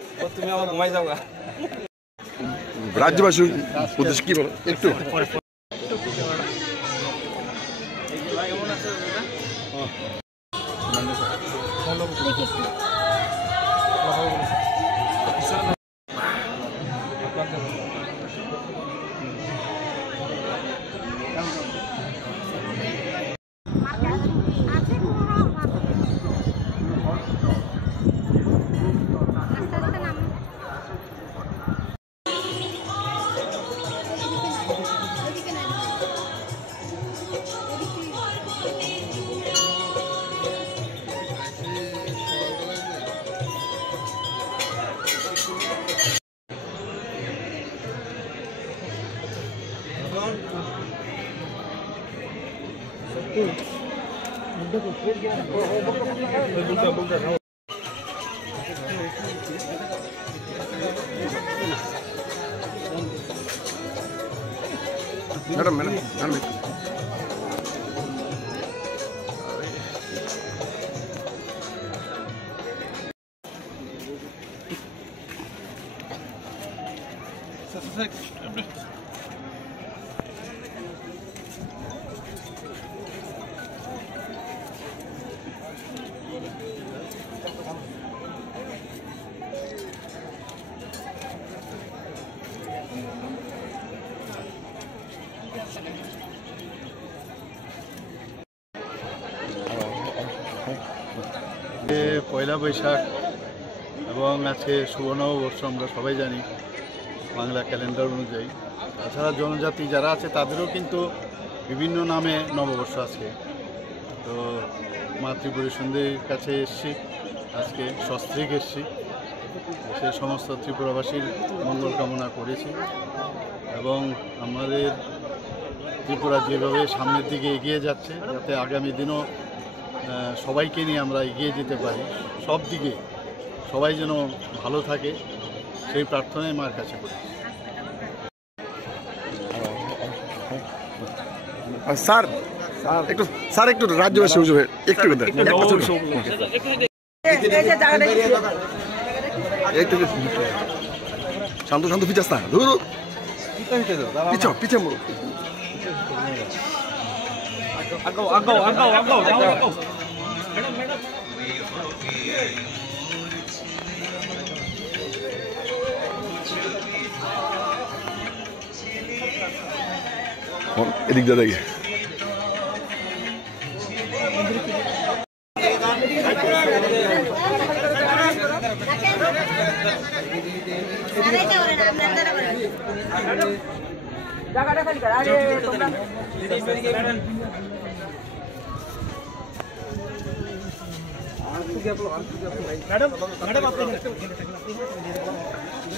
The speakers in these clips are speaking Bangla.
তুমি আমার ঘুমাই যাও। রাজ্যবাসী উদ্দেশ্যে কি বলো একটু? मैडम मैडम मैडम পয়লা বৈশাখ এবং আছে শুভ নববর্ষ আমরা সবাই জানি বাংলা ক্যালেন্ডার অনুযায়ী। তাছাড়া জনজাতি যারা আছে তাদেরও কিন্তু বিভিন্ন নামে নববর্ষ আছে। তো মা ত্রিপুরা সুন্দরীর কাছে এসছি, আজকে সস্ত্রীক এসছি, সে সমস্ত ত্রিপুরাবাসীর মঙ্গল কামনা করেছি এবং আমাদের ত্রিপুরা যেভাবে সামনের দিকে এগিয়ে যাচ্ছে যাতে আগামী দিনও সবাইকে নিয়ে আমরা এগিয়ে যেতে পারি, সব দিকে সবাই যেন ভালো থাকে সেই প্রার্থনাই মার কাছে করি। স্যার একটু স্যার একটু রাজ্যবাসী হুজুর একটু শান্ত শান্ত পিছাস না, পিছাও পিছা এদিক দিয়ে দেখে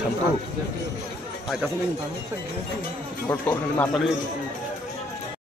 শান্ত আইতাছে না, মাথা